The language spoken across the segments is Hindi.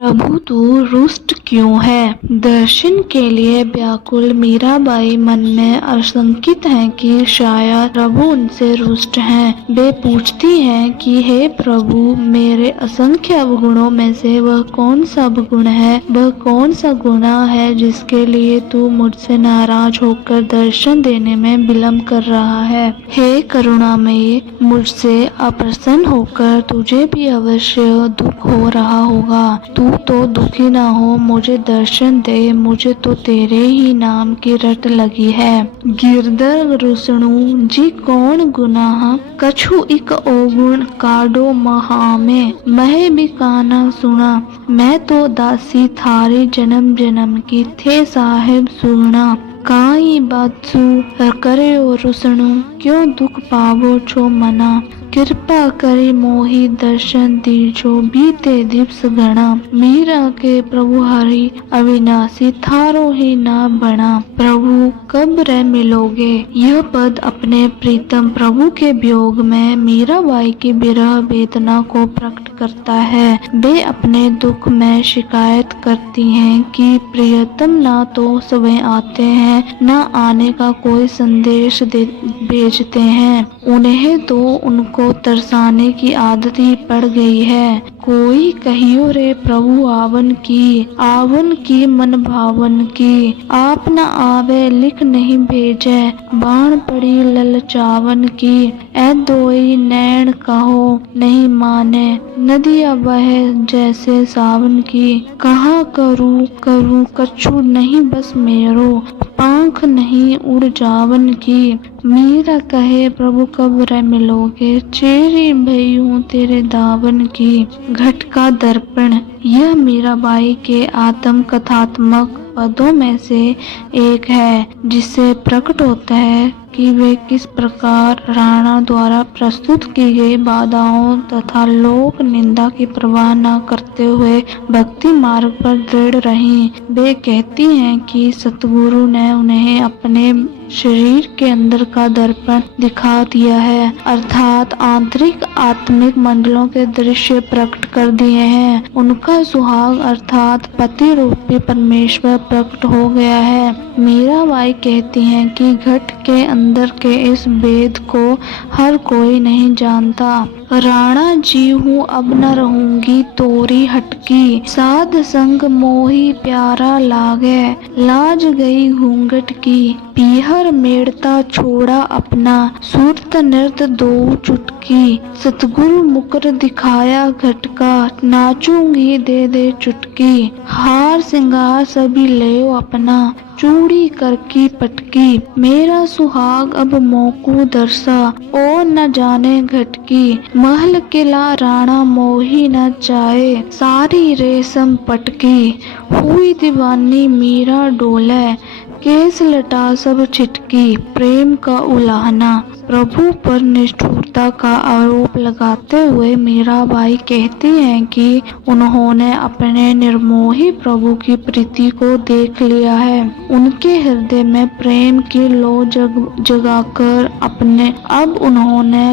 प्रभु तू रुष्ट क्यों है। दर्शन के लिए व्याकुल मीराबाई मन में आशंकित है कि शायद प्रभु उनसे रुष्ट हैं। वे पूछती हैं कि हे प्रभु, मेरे असंख्य अवगुणों में से वह कौन सा अवगुण है, वह कौन सा गुनाह है जिसके लिए तू मुझसे नाराज होकर दर्शन देने में विलम्ब कर रहा है। हे करुणामयी, मुझसे अप्रसन्न होकर तुझे भी अवश्य दुख हो रहा होगा। तू तो दुखी ना हो, मुझे दर्शन दे, मुझे तो तेरे ही नाम की रट लगी है। गिरधर रुसणु जी कौन गुनाह, कछु इक अवगुण काढो महामे, महे भी काना सुना, मैं तो दासी थारी जन्म जन्म की, थे साहेब सुना। काई बातसु करे ओ रुसणु, क्यों दुख पावो छो मना, कृपा करे मोहि दर्शन दीजो, बीते दिवस गणा। मीरा के प्रभु हरि अविनाशी, थारो ही ना बना, प्रभु कब रे मिलोगे। यह पद अपने प्रीतम प्रभु के वियोग में मीराबाई की विरह वेदना को प्रकट करता है। वे अपने दुख में शिकायत करती हैं कि प्रियतम ना तो सुबह आते हैं, न आने का कोई संदेश भेजते हैं। उन्हें तो उनको तरसाने की आदत ही पड़ गई है। कोई कहियो रे प्रभु आवन की मन भावन की, आप न आवे लिख नहीं भेजे, बाण पड़ी ललचावन की। ऐ दोई नैन कहो नहीं माने, नदिया बहे जैसे सावन की। कहाँ करूँ कछु नहीं बस मेरो, पंख नहीं उड़ जावन की। मीरा कहे प्रभु कब रे मिलोगे, चेरी भई हूँ तेरे दावन की। घट का दर्पण, यह मीराबाई के आत्म कथात्मक पदों में से एक है, जिससे प्रकट होता है कि वे किस प्रकार राणा द्वारा प्रस्तुत की गई बाधाओं तथा लोक निंदा की परवाह न करते हुए भक्ति मार्ग पर दृढ़ रहीं। वे कहती हैं कि सतगुरु ने उन्हें अपने शरीर के अंदर का दर्पण दिखा दिया है, अर्थात आंतरिक आत्मिक मंडलों के दृश्य प्रकट कर दिए हैं। उनका सुहाग अर्थात पति रूपी परमेश्वर प्रकट हो गया है। मीराबाई कहती हैं कि घट के अंदर के इस भेद को हर कोई नहीं जानता। राणा जी हूँ अब न रहूंगी तोरी हटकी, साध संग मोही प्यारा लागे, लाज गई घूंघट की। पीहर मेड़ता छोड़ा अपना, सुरत नृत दो चुटकी। सतगुरु मुकर दिखाया घट का, नाचूंगी दे दे चुटकी। हार सिंगार सभी ले अपना, चूड़ी करकी पटकी। मेरा सुहाग अब मोकू दरसा, ओ न जाने घटकी। महल किला राणा मोही न चाहे, सारी रेशम पटकी। हुई दीवानी मीरा डोले, केस लटा सब छिटकी। प्रेम का उलाहना, प्रभु पर निष्ठुरता का आरोप लगाते हुए मीराबाई कहती हैं कि उन्होंने अपने निर्मोही प्रभु की प्रीति को देख लिया है। उनके हृदय में प्रेम की लौ जगाकर अब उन्होंने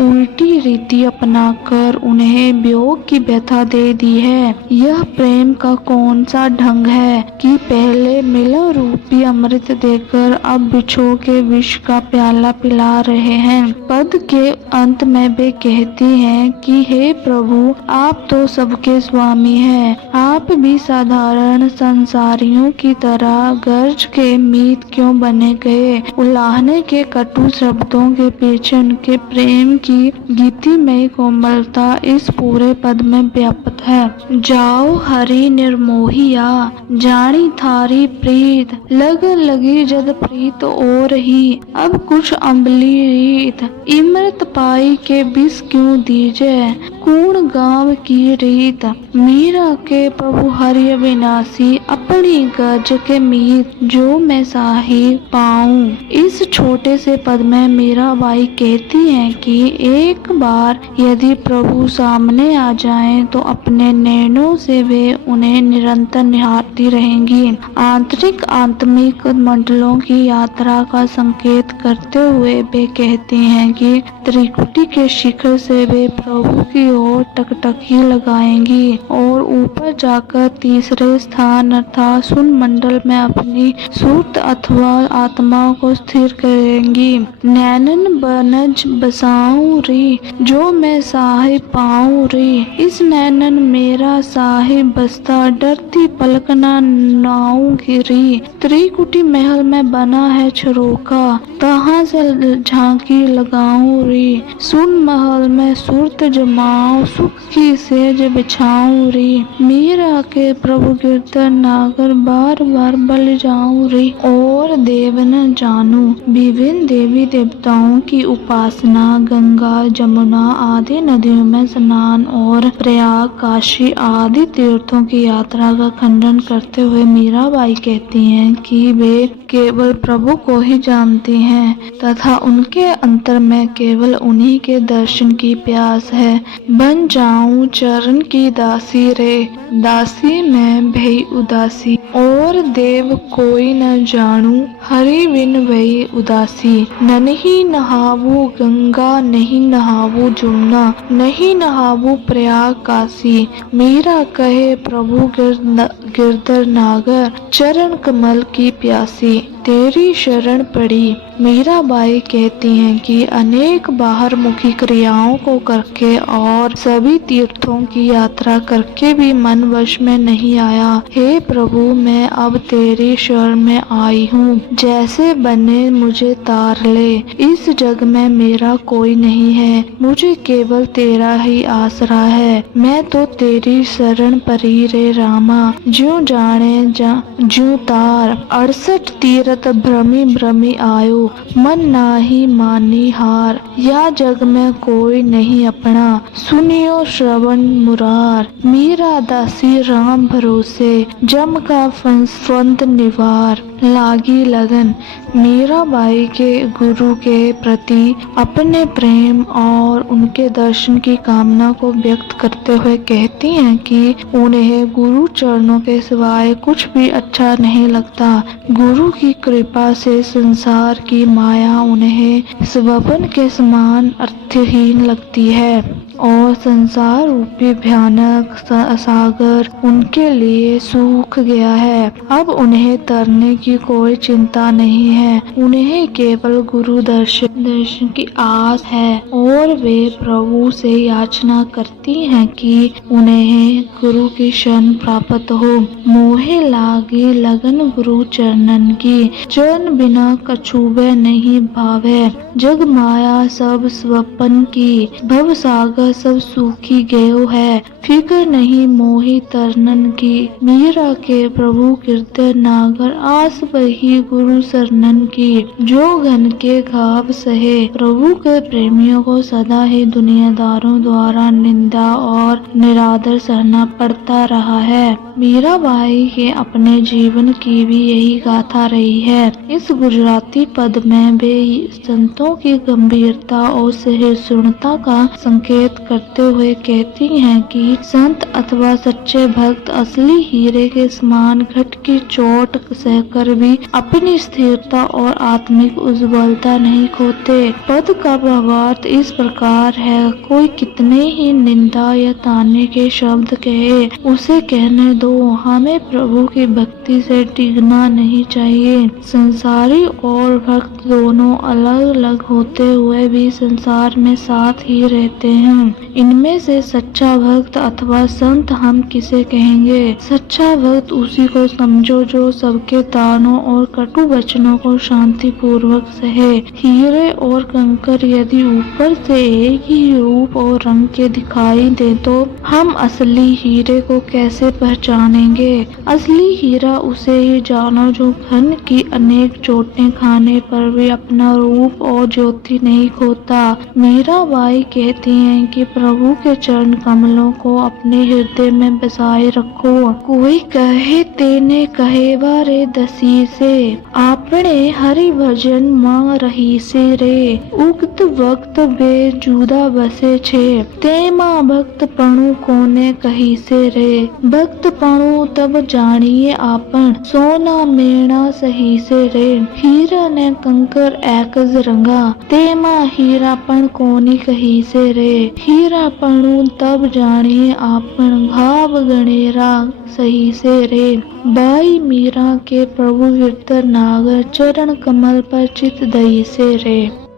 उल्टी रीति अपनाकर उन्हें वियोग की व्यथा दे दी है। यह प्रेम का कौन सा ढंग है कि पहले मिलन रूपी अमृत देकर अब बिछो के विष का प्याला पिला रहे हैं। पद के अंत में वे कहती हैं कि हे प्रभु, आप तो सबके स्वामी हैं, आप भी साधारण संसारियों की तरह गर्ज के मीत क्यों बने गए। उलाहने के कटु शब्दों के पीछे उनके प्रेम की गीतिमय कोमलता इस पूरे पद में व्याप्त है। जाओ हरि निर्मोहिया, जानी थारी प्रीत, लग लगी जद प्रीत और ही, अब कुछ अम्बली रीत। इमृत पाई के बिस क्यों दीजे, कूण गाँव की रीत। मीरा के प्रभु हरि अविनाशी, अपनी गज के मीत, जो मैं साही पाऊं। इस छोटे से पद में मीराबाई कहती हैं कि एक बार यदि प्रभु सामने आ जाएं तो अपने नैनों से वे उन्हें निरंतर निहारती रहेंगी। आंतरिक आत्मिक मंडलों की यात्रा का संकेत करते हुए वे कहते हैं कि त्रिकुटी के शिखर से वे प्रभु की ओर टकटकी लगाएंगी। और ऊपर जाकर तीसरे स्थान अर्थात शून्य मंडल में अपनी सुर्त अथवा आत्मा को स्थिर करेंगी। नैनन बनज बसाऊं रे, जो मैं साहिब पाऊं रे, इस नैनन मेरा साहिब बसता, डरती पलकना नाऊं गिरी। त्रिकुटी महल में बना है झरोखा, तहाँ से झांकी लगाऊं रे, सुन महल में सुरत जमाऊं, सुख की सेज बिछाऊं रे, मीरा के प्रभु गिरधर नागर बार बार बल जाऊं रे। और देव न जानू विभिन्न देवी देवताओं की उपासना, गंगा जमुना आदि नदियों में स्नान और प्रयाग काशी आदि तीर्थों की यात्रा का खंडन करते हुए मीराबाई कहती हैं कि वे केवल प्रभु को ही जानती हैं तथा उनके अंतर में केवल उन्हीं के दर्शन की प्यास है। बन जाऊं चरण की दासी रे, दासी मैं भई उदासी, और देव कोई न जानू, हरि बिन भई उदासी। नहीं नहावू गंगा, नहीं नहावू जमुना, नहीं नहावू प्रयाग काशी, मीरा कहे प्रभु गिरधर नागर, चरण कमल की प्यासी, तेरी शरण पड़ी। मीराबाई कहती हैं कि अनेक बाहर मुखी क्रियाओं को करके और सभी तीर्थों की यात्रा करके भी मन वश में नहीं आया। हे प्रभु, मैं अब तेरी शरण में आई हूँ, जैसे बने मुझे तार ले। इस जग में मेरा कोई नहीं है, मुझे केवल तेरा ही आसरा है। मैं तो तेरी शरण परी रे रामा, ज्यों जाने ज्यों तार। 68 तीरथ भ्रमी भ्रमी आयो, मन नाही मानी हार। या जग में कोई नहीं अपना, सुनियो श्रवण मुरार। मीरा दासी राम भरोसे, जम का फंद निवार। लागी लगन। मीराबाई के गुरु के प्रति अपने प्रेम और उनके दर्शन की कामना को व्यक्त करते हुए कहती हैं कि उन्हें गुरु चरणों के सिवाय कुछ भी अच्छा नहीं लगता। गुरु की कृपा से संसार की माया उन्हें स्वप्न के समान अर्थहीन लगती है और संसार रूपी भयानक सागर उनके लिए सूख गया है। अब उन्हें तरने की कोई चिंता नहीं है, उन्हें केवल गुरु दर्शन की आस है और वे प्रभु से याचना करती हैं कि उन्हें गुरु की शरण प्राप्त हो। मोहे लागे लगन गुरु चरणन की, चरण बिना कछुबे नहीं भावे। जग माया सब स्वपन की, भव सागर सब सूखी गयो है। फिक्र नहीं मोहि तरनन की, मीरा के प्रभु गिरधर नागर। आस वही गुरु शरणन की, जो घन के घाव सहे। प्रभु के प्रेमियों को सदा ही दुनियादारों द्वारा निंदा और निरादर सहना पड़ता रहा है। मीराबाई के अपने जीवन की भी यही गाथा रही है। इस गुजराती पद में वे संतों की गंभीरता और सहिष्णुता का संकेत करते हुए कहती हैं कि संत अथवा सच्चे भक्त असली हीरे के समान घट की चोट सहकर भी अपनी स्थिरता और आत्मिक उज्ज्वलता नहीं खोते। पद का भावार्थ इस प्रकार है, कोई कितने ही निंदा या ताने के शब्द कहे, उसे कहने दो, हमें प्रभु की भक्ति से डिगना नहीं चाहिए। संसारी और भक्त दोनों अलग अलग होते हुए भी संसार में साथ ही रहते हैं। इनमें से सच्चा भक्त अथवा संत हम किसे कहेंगे? सच्चा भक्त उसी को समझो जो सबके तानों और कटु वचनों को शांति पूर्वक सहे। हीरे और कंकर यदि ऊपर से एक ही रूप और रंग के दिखाई दे तो हम असली हीरे को कैसे पहचानेंगे? असली हीरा उसे ही जानो जो घन की अनेक चोटें खाने पर भी अपना रूप और ज्योति नहीं खोता। मीराबाई कहती हैं कि प्रभु के चरण कमलों को अपने हृदय में बसाए रखो। कोई कहे तेने कहेवा रे दसी से, आपने हरि भजन मां रही से रे। उक्त वक्त बे जुदा बसे छे, तेमा भक्त पणु कोने कही से रे। भक्त पणु तब जानिए आपन, सोना मेणा सही से रे। हीरा ने कंकर एकज रंगा, तेमा हीरापन कोनी कही से रे। हीरा पणु तब जाने आपन घाव गणेरा सही से रे। बाई मीरा के प्रभु हृदय नागर चरण कमल पर चित दई से रे।